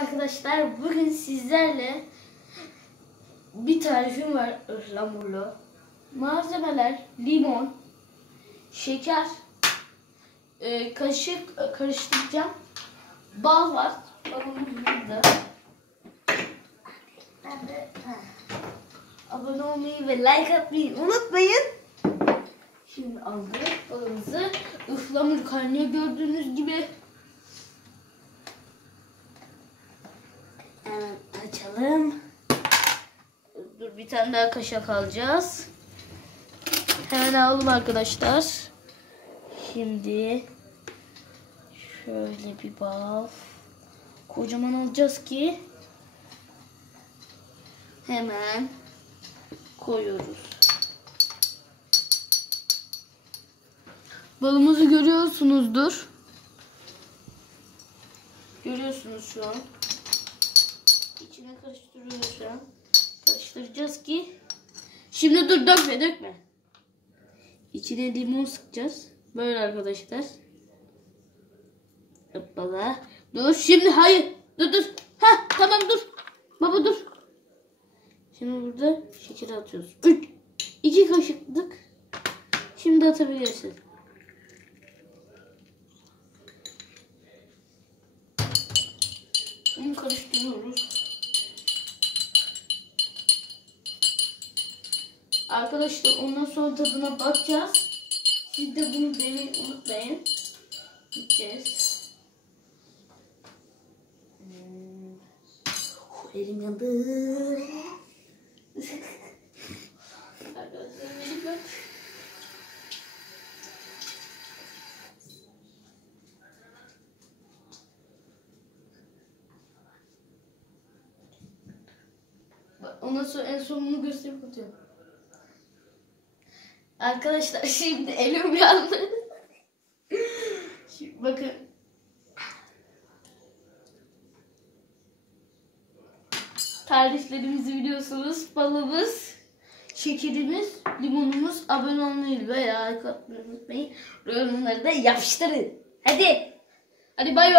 arkadaşlar. Bugün sizlerle bir tarifim var ıhlamurlu. Malzemeler limon, şeker, kaşık karıştıracağım. Bal var. Balımız burada. Abone olmayı ve like atmayı unutmayın. Şimdi aldık balımızı. Ihlamur kaynıyor gördüğünüz gibi. Hemen açalım. Dur, bir tane daha kaşık alacağız. Hemen alalım arkadaşlar. Şimdi şöyle bir bal. Kocaman alacağız ki hemen koyuyoruz. Balımızı görüyorsunuzdur. Görüyorsunuz şu an. İçine karıştırıyoruz şu an. Karıştıracağız ki. Şimdi dur, dökme. İçine limon sıkacağız. Böyle arkadaşlar. Hoppala. Dur şimdi, hayır. Dur. Heh, tamam dur. Baba dur. Şimdi burada şekeri atıyoruz. 2 kaşıklık. Şimdi atabilirsin. Bunu karıştırıyoruz. Arkadaşlar ondan sonra tadına bakacağız. Siz de bunu denemeyi unutmayın. Gideceğiz. Elim yandı. Arkadaşlar benim bak. Ondan sonra en sonunu gösterip atıyorum. Arkadaşlar şimdi elim yandı. Şimdi bakın. Tariflerimizi biliyorsunuz. Balımız, şekerimiz, limonumuz. Abone olmayı ve like atmayı unutmayın. Yorumları da yapıştırın. Hadi bay bay.